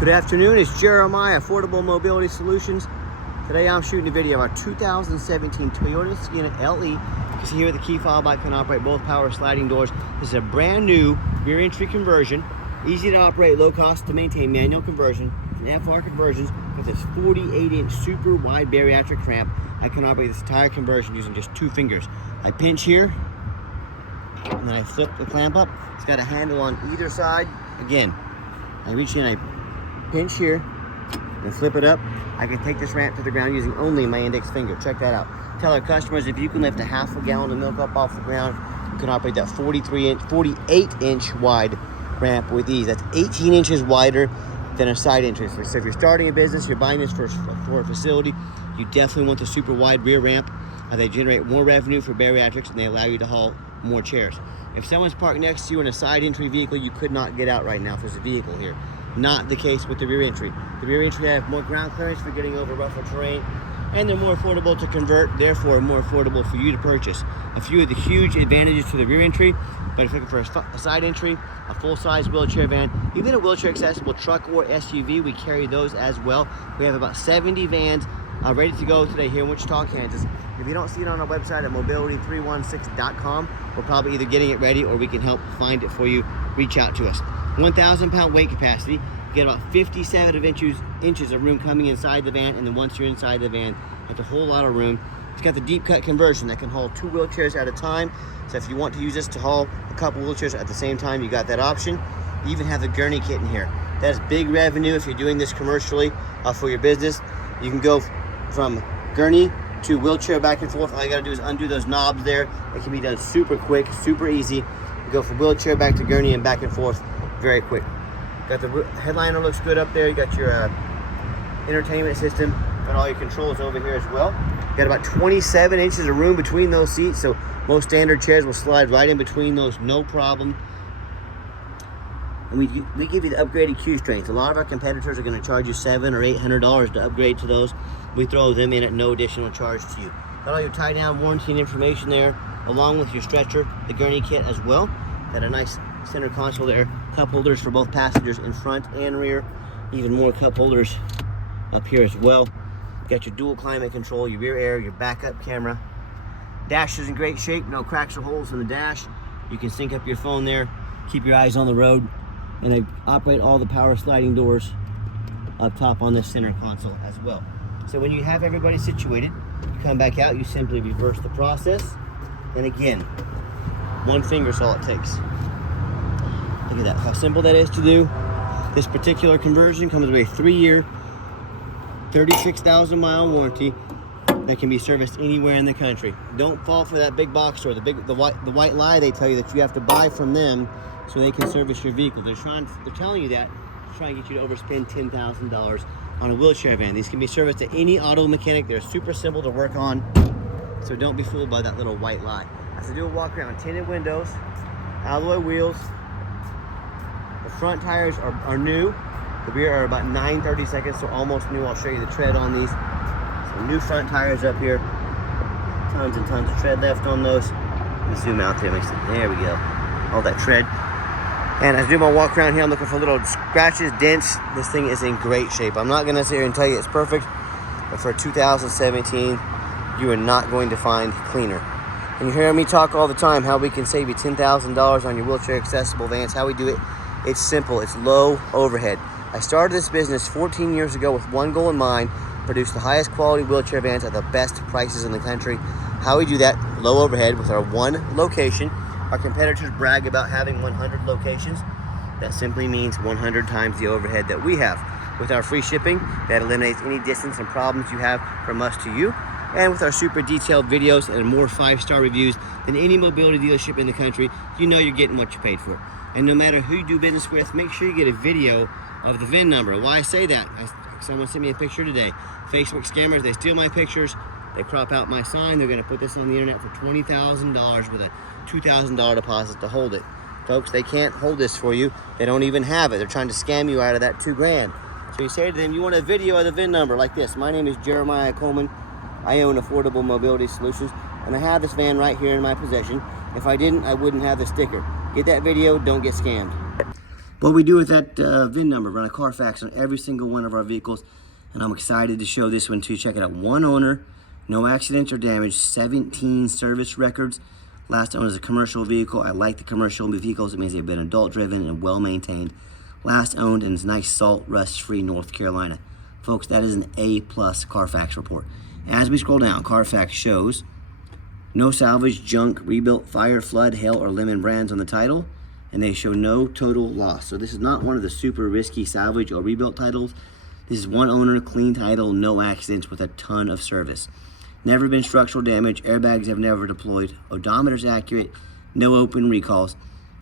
Good afternoon, it's Jeremiah, Affordable Mobility Solutions. Today I'm shooting a video of our 2017 Toyota Sienna LE. You can see here the key fob bike can operate both power sliding doors. This is a brand new rear entry conversion. Easy to operate, low cost to maintain, manual conversion. And FR conversions with this 48-inch super wide bariatric ramp. I can operate this entire conversion using just 2 fingers. I pinch here, and then I flip the clamp up. It's got a handle on either side. Again, I reach in, I pinch here and flip it up. I can take this ramp to the ground using only my index finger. Check that out. Tell our customers if you can lift a half a gallon of milk up off the ground, you can operate that 48-inch wide ramp with ease. That's 18 inches wider than a side entry. So if you're starting a business, you're buying this for a facility, you definitely want the super wide rear ramp. They generate more revenue for bariatrics and they allow you to haul more chairs. If someone's parked next to you in a side entry vehicle, you could not get out right now if there's a vehicle here. Not the case with the rear entry. The rear entry have more ground clearance for getting over rougher terrain, and they're more affordable to convert, therefore more affordable for you to purchase. A few of the huge advantages to the rear entry, but if you're looking for a side entry, a full-size wheelchair van, even a wheelchair accessible truck or SUV, we carry those as well. We have about 70 vans ready to go today here in Wichita, Kansas. If you don't see it on our website at mobility316.com, we're probably either getting it ready or we can help find it for you. Reach out to us. 1,000 pound weight capacity. You get about 57 inches of room coming inside the van, and then once you're inside the van, it's a whole lot of room. It's got the deep cut conversion that can haul 2 wheelchairs at a time. So if you want to use this to haul a couple wheelchairs at the same time, you got that option. You even have the gurney kit in here. That's big revenue if you're doing this commercially for your business. You can go from gurney to wheelchair back and forth. All you gotta do is undo those knobs there. It can be done super quick, super easy. You go from wheelchair back to gurney and back and forth very quick. Got the headliner, looks good up there. You got your entertainment system. Got all your controls over here as well. Got about 27 inches of room between those seats, so most standard chairs will slide right in between those, no problem. And we give you the upgraded Q strength. A lot of our competitors are going to charge you $700 or $800 to upgrade to those. We throw them in at no additional charge to you. Got all your tie down warranty and information there, along with your stretcher, the gurney kit as well. Got a nice center console there, cup holders for both passengers in front and rear. Even more cup holders up here as well. Got your dual climate control, your rear air, your backup camera. Dash is in great shape, no cracks or holes in the dash. You can sync up your phone there, keep your eyes on the road. And they operate all the power sliding doors up top on this center console as well. So when you have everybody situated, you come back out, you simply reverse the process. And again, 1 finger is all it takes. Look at that, how simple that is to do. This particular conversion comes with a 3-year, 36,000 mile warranty that can be serviced anywhere in the country. Don't fall for that big box store, the white lie they tell you that you have to buy from them so they can service your vehicle. They're telling you that to try and get you to overspend $10,000 on a wheelchair van. These can be serviced at any auto mechanic. They're super simple to work on, so don't be fooled by that little white lie. I have to do a walk around, tinted windows, alloy wheels. The front tires are new. The rear are about 9/32, so almost new. I'll show you the tread on these. Some new front tires up here. Tons and tons of tread left on those. Let me zoom out there. There we go. All that tread. And as I do my walk around here, I'm looking for little scratches, dents. This thing is in great shape. I'm not gonna sit here and tell you it's perfect, but for 2017, you are not going to find cleaner. And you hear me talk all the time how we can save you $10,000 on your wheelchair accessible vans. How we do it, it's simple, it's low overhead. I started this business 14 years ago with one goal in mind: produce the highest quality wheelchair vans at the best prices in the country. How we do that, low overhead with our 1 location. Our competitors brag about having 100 locations. That simply means 100 times the overhead that we have. With our free shipping, that eliminates any distance and problems you have from us to you. And with our super detailed videos and more 5-star reviews than any mobility dealership in the country, you know you're getting what you paid for. And no matter who you do business with, make sure you get a video of the VIN number. Why I say that, someone sent me a picture today. Facebook scammers, they steal my pictures, they crop out my sign, they're gonna put this on the internet for $20,000 with a $2,000 deposit to hold it. Folks, they can't hold this for you. They don't even have it. They're trying to scam you out of that $2 grand. So you say to them, you want a video of the VIN number like this. My name is Jeremiah Coleman. I own Affordable Mobility Solutions, and I have this van right here in my possession. If I didn't, I wouldn't have the sticker. Get that video, don't get scammed. What we do with that VIN number, run a Carfax on every single one of our vehicles, and I'm excited to show this one too. Check it out. 1 owner, no accidents or damage, 17 service records. Last owned is a commercial vehicle. I like the commercial vehicles. It means they've been adult driven and well maintained. Last owned in nice salt rust free North Carolina. Folks, that is an A+ Carfax report. As we scroll down, Carfax shows no salvage, junk, rebuilt, fire, flood, hail, or lemon brands on the title, and they show no total loss. So this is not one of the super risky salvage or rebuilt titles. This is 1 owner, clean title, no accidents with a ton of service. Never been structural damage, airbags have never deployed, odometer's accurate, no open recalls.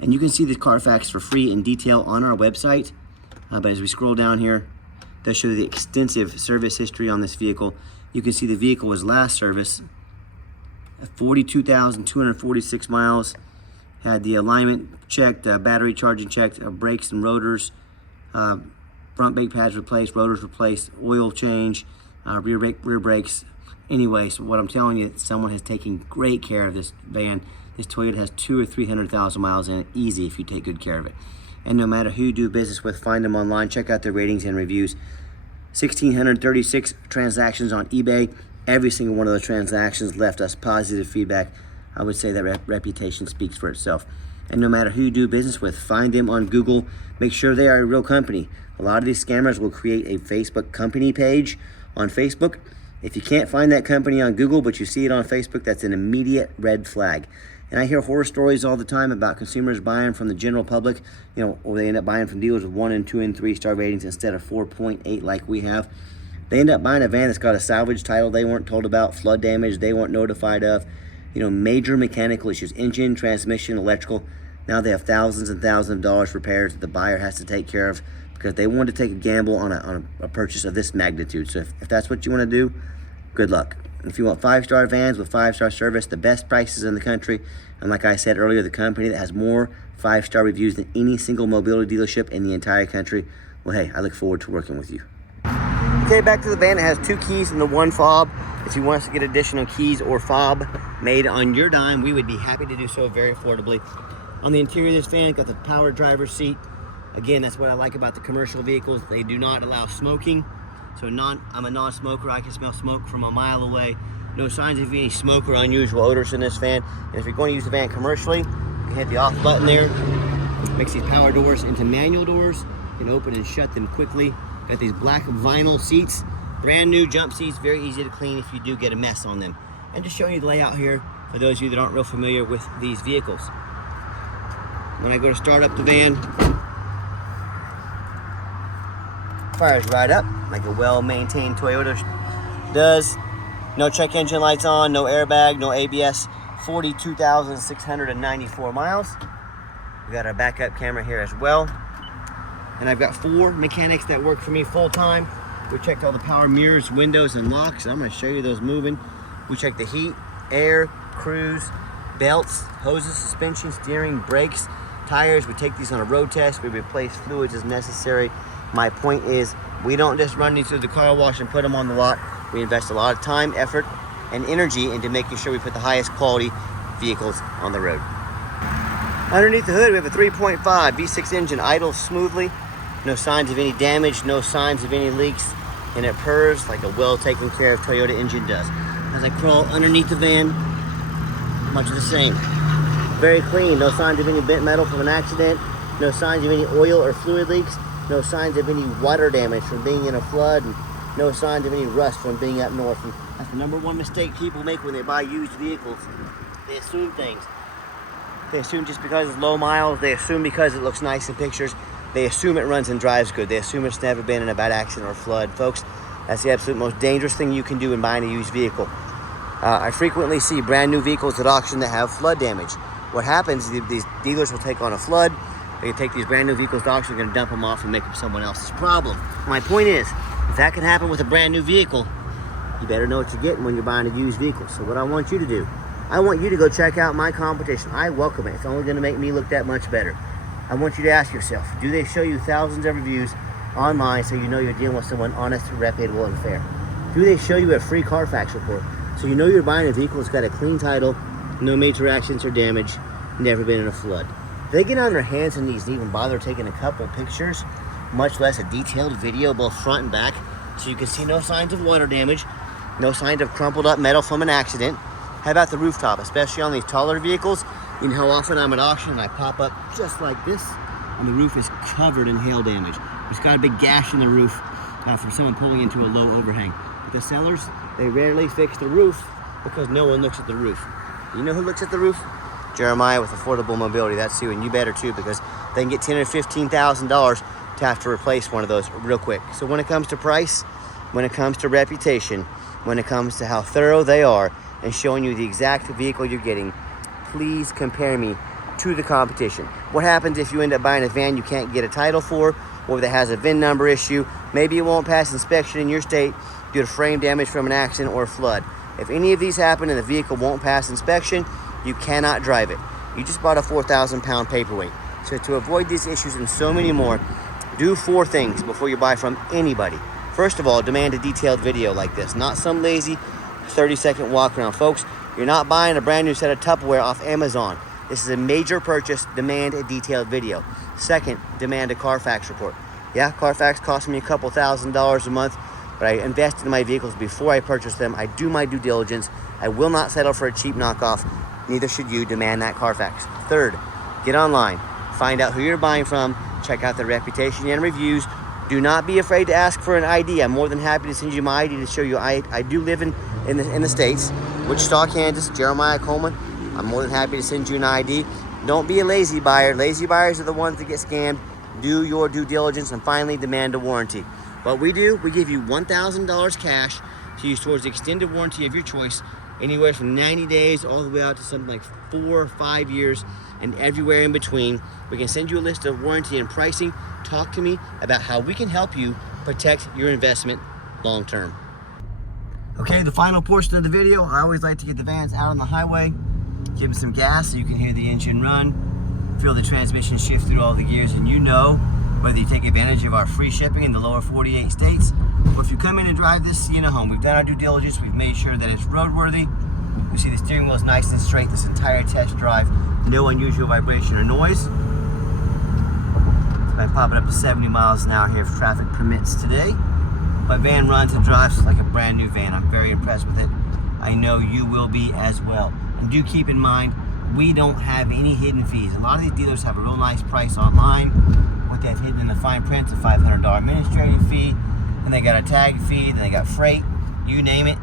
And you can see this Carfax for free in detail on our website. But as we scroll down here, they'll show the extensive service history on this vehicle. You can see the vehicle was last serviced 42,246 miles. Had the alignment checked, battery charging checked, brakes and rotors, front brake pads replaced, rotors replaced, oil change, rear brakes. Anyway, so what I'm telling you, someone has taken great care of this van. This Toyota has 200,000 or 300,000 miles in it, easy if you take good care of it. And no matter who you do business with, find them online, check out their ratings and reviews. 1,636 transactions on eBay. Every single one of those transactions left us positive feedback. I would say that reputation speaks for itself. And no matter who you do business with, find them on Google. Make sure they are a real company. A lot of these scammers will create a Facebook company page on Facebook. If you can't find that company on Google, but you see it on Facebook, that's an immediate red flag. And I hear horror stories all the time about consumers buying from the general public, or they end up buying from dealers with 1 and 2 and 3 star ratings instead of 4.8 like we have. They end up buying a van that's got a salvage title they weren't told about, flood damage they weren't notified of, major mechanical issues, engine, transmission, electrical. Now they have thousands and thousands of dollars repairs that the buyer has to take care of because they wanted to take a gamble on a purchase of this magnitude. So if that's what you want to do, good luck. If you want 5-star vans with 5-star service, the best prices in the country, and like I said earlier, the company that has more 5-star reviews than any single mobility dealership in the entire country, well, hey, I look forward to working with you. Okay, back to the van. It has 2 keys and the 1 fob. If you want us to get additional keys or fob made on your dime, we would be happy to do so very affordably. On the interior of this van, got the power driver's seat. Again, that's what I like about the commercial vehicles. They do not allow smoking. So I'm a non-smoker. I can smell smoke from a mile away. No signs of any smoke or unusual odors in this van. And if you're going to use the van commercially, you can hit the off button there. Makes these power doors into manual doors. You can open and shut them quickly. Got these black vinyl seats, brand new jump seats, very easy to clean if you do get a mess on them. And just showing you the layout here for those of you that aren't real familiar with these vehicles. When I go to start up the van, fires right up like a well-maintained Toyota does. No check engine lights on, no airbag, no ABS. 42,694 miles. We got our backup camera here as well. And I've got 4 mechanics that work for me full-time. We checked all the power mirrors, windows, and locks. I'm going to show you those moving. We checked the heat, air, cruise, belts, hoses, suspension, steering, brakes, tires. We take these on a road test. We replace fluids as necessary. My point is, we don't just run these through the car wash and put them on the lot. We invest a lot of time, effort, and energy into making sure we put the highest quality vehicles on the road. Underneath the hood, we have a 3.5 V6 engine, idles smoothly. No signs of any damage, no signs of any leaks, and it purrs like a well taken care of Toyota engine does. As I crawl underneath the van, much of the same. Very clean, no signs of any bent metal from an accident, no signs of any oil or fluid leaks, no signs of any water damage from being in a flood, and no signs of any rust from being up north. And that's the #1 mistake people make when they buy used vehicles. They assume things. They assume just because it's low miles, they assume because it looks nice in pictures, they assume it runs and drives good. They assume it's never been in a bad accident or flood. Folks, that's the absolute most dangerous thing you can do in buying a used vehicle. I frequently see brand new vehicles at auction that have flood damage. What happens is these dealers will take on a flood. They take these brand new vehicles to auction, they're going to dump them off and make them someone else's problem. My point is, if that can happen with a brand new vehicle, you better know what you're getting when you're buying a used vehicle. So what I want you to do, I want you to go check out my competition. I welcome it. It's only going to make me look that much better. I want you to ask yourself, do they show you thousands of reviews online so you know you're dealing with someone honest, reputable, and fair? Do they show you a free Carfax report so you know you're buying a vehicle that's got a clean title, no major accidents or damage, never been in a flood? They get on their hands and knees and even bother taking a couple pictures, much less a detailed video, both front and back, so you can see no signs of water damage, no signs of crumpled up metal from an accident. How about the rooftop, especially on these taller vehicles? You know how often I'm at auction and I pop up just like this, and the roof is covered in hail damage. It's got a big gash in the roof from someone pulling into a low overhang. But the sellers, they rarely fix the roof because no one looks at the roof. You know who looks at the roof? Jeremiah with Affordable Mobility. That's you, and you better too, because they can get $10,000 or $15,000 to have to replace one of those real quick. So when it comes to price, when it comes to reputation, when it comes to how thorough they are and showing you the exact vehicle you're getting, please compare me to the competition. What happens if you end up buying a van you can't get a title for, or that has a VIN number issue? Maybe it won't pass inspection in your state due to frame damage from an accident or a flood. If any of these happen and the vehicle won't pass inspection, you cannot drive it. You just bought a 4,000 pound paperweight. So to avoid these issues and so many more, do 4 things before you buy from anybody. First of all, demand a detailed video like this, not some lazy 30-second walk around. Folks, you're not buying a brand new set of Tupperware off Amazon. This is a major purchase. Demand a detailed video. Second, demand a Carfax report. Yeah, Carfax costs me a couple $1,000s a month, but I invest in my vehicles before I purchase them. I do my due diligence. I will not settle for a cheap knockoff. Neither should you. Demand that Carfax. Third, get online. Find out who you're buying from. Check out their reputation and reviews. Do not be afraid to ask for an ID. I'm more than happy to send you my ID to show you I do live in the States. Wichita, Kansas, Jeremiah Coleman. I'm more than happy to send you an ID. Don't be a lazy buyer. Lazy buyers are the ones that get scammed. Do your due diligence, and finally, demand a warranty. What we do, we give you $1,000 cash to use towards the extended warranty of your choice, anywhere from 90 days all the way out to something like 4 or 5 years, and everywhere in between. We can send you a list of warranty and pricing. Talk to me about how we can help you protect your investment long term. Okay, the final portion of the video, I always like to get the vans out on the highway, give them some gas so you can hear the engine run, feel the transmission shift through all the gears, and you know whether you take advantage of our free shipping in the lower 48 states, or if you come in and drive this Sienna home. We've done our due diligence, we've made sure that it's roadworthy. You see the steering wheel is nice and straight this entire test drive, no unusual vibration or noise. I'm popping up to 70 miles an hour here if traffic permits today. My van runs and drives like a brand new van. I'm very impressed with it. I know you will be as well. And do keep in mind, we don't have any hidden fees. A lot of these dealers have a real nice price online. What they've hidden in the fine print is a $500 administrative fee, and they got a tag fee, then they got freight, you name it,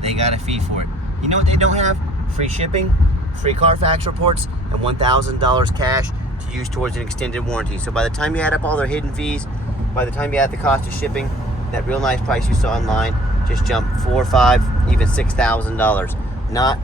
they got a fee for it. You know what they don't have? Free shipping, free Carfax reports, and $1,000 cash to use towards an extended warranty. So by the time you add up all their hidden fees, by the time you add the cost of shipping, that real nice price you saw online just jumped $4,000, $5,000, even $6,000. Not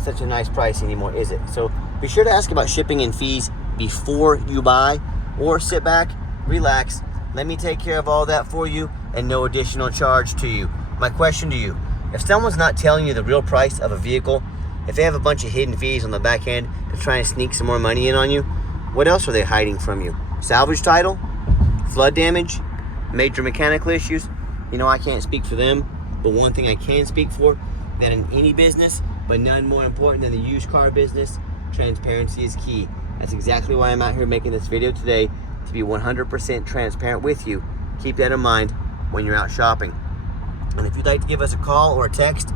such a nice price anymore, is it? So be sure to ask about shipping and fees before you buy, or sit back, relax, let me take care of all that for you, and no additional charge to you. My question to you, if someone's not telling you the real price of a vehicle, if they have a bunch of hidden fees on the back end to try and sneak some more money in on you, what else are they hiding from you? Salvage title? Flood damage? Major mechanical issues? You know, I can't speak for them, but one thing I can speak for, that in any business, but none more important than the used car business, transparency is key. That's exactly why I'm out here making this video today, to be 100% transparent with you. Keep that in mind when you're out shopping. And if you'd like to give us a call or a text,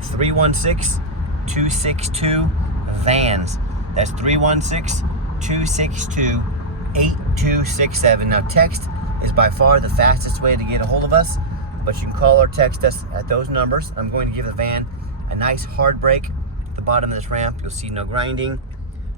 316-262-VANS. That's 316-262-8267. Now, text is by far the fastest way to get a hold of us, but you can call or text us at those numbers. I'm going to give the van a nice hard brake at the bottom of this ramp. You'll see no grinding,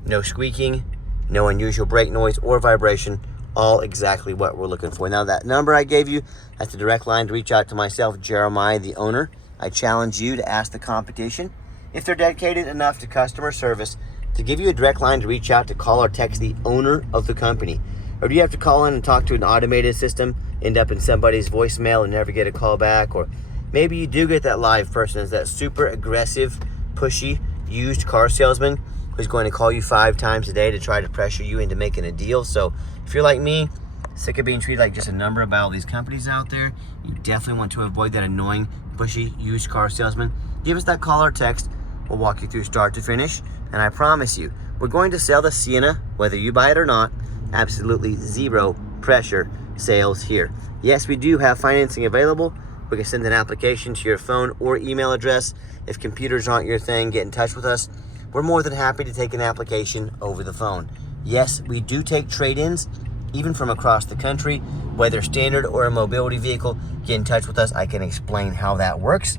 no squeaking, no unusual brake noise or vibration, all exactly what we're looking for. Now, that number I gave you, that's a direct line to reach out to myself, Jeremiah, the owner. I challenge you to ask the competition, if they're dedicated enough to customer service, to give you a direct line to reach out to call or text the owner of the company. Or do you have to call in and talk to an automated system, end up in somebody's voicemail and never get a call back? Or maybe you do get that live person, is that super aggressive, pushy, used car salesman who's going to call you 5 times a day to try to pressure you into making a deal. So if you're like me, sick of being treated like just a number by all these companies out there, you definitely want to avoid that annoying, pushy, used car salesman. Give us that call or text. We'll walk you through start to finish. And I promise you, We're going to sell the Sienna, whether you buy it or not. Absolutely zero pressure sales here. Yes, we do have financing available. We can send an application to your phone or email address. If computers aren't your thing, get in touch with us. We're more than happy to take an application over the phone. Yes, we do take trade-ins, even from across the country, whether standard or a mobility vehicle. Get in touch with us. I can explain how that works.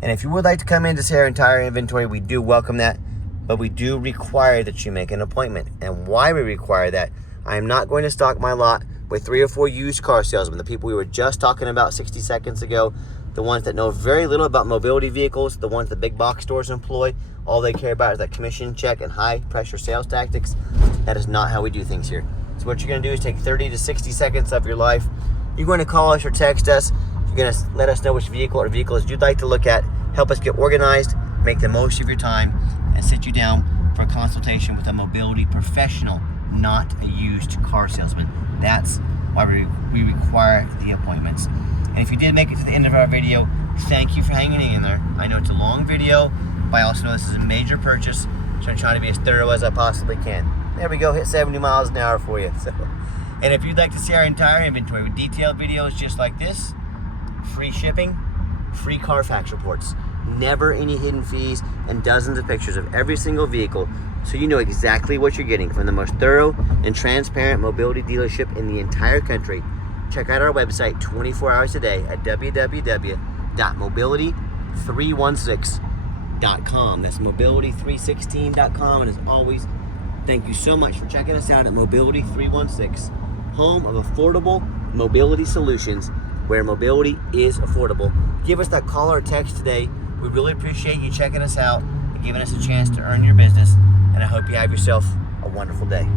And if you would like to come in to see our entire inventory, we do welcome that, but we do require that you make an appointment. And why we require that, I am not going to stock my lot with 3 or 4 used car salesmen, the people we were just talking about 60 seconds ago, the ones that know very little about mobility vehicles, the ones that big box stores employ. All they care about is that commission check and high pressure sales tactics. That is not how we do things here. So what you're gonna do is take 30 to 60 seconds of your life. You're going to call us or text us. You're gonna let us know which vehicle or vehicles you'd like to look at, help us get organized, make the most of your time, and sit you down for a consultation with a mobility professional, not a used car salesman. That's why we require the appointments. And if you did make it to the end of our video, thank you for hanging in there. I know it's a long video, but I also know this is a major purchase, so I'm trying to be as thorough as I possibly can. There we go, hit 70 miles an hour for you. So, and if you'd like to see our entire inventory with detailed videos just like this, free shipping, free Carfax reports, never any hidden fees, and dozens of pictures of every single vehicle, so you know exactly what you're getting from the most thorough and transparent mobility dealership in the entire country. Check out our website 24 hours a day at www.mobility316.com. That's mobility316.com. And as always, thank you so much for checking us out at Mobility 316, home of affordable mobility solutions, where mobility is affordable. Give us that call or text today. We really appreciate you checking us out and giving us a chance to earn your business. And I hope you have yourself a wonderful day.